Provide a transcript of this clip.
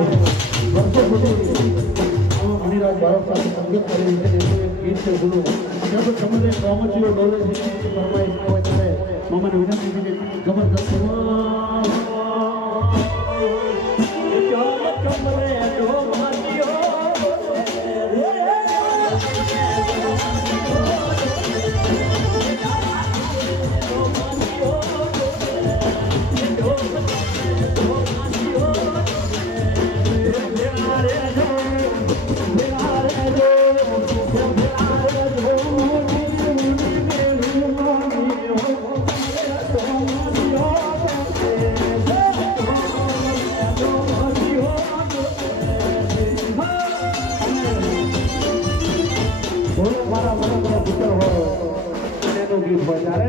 વર્ષો સુધી અનિરાજ ભારત સાથે સંગત કરી છે ગીત છે બોલું ત્યાં તો તમને કોમચીઓ ડોલે છે ફરમાઈશ હોય ત્યારે મામાને વિનંતી છે જબરદસ્ત મારા પુત્ર હોય એનું ગીત હોય ત્યારે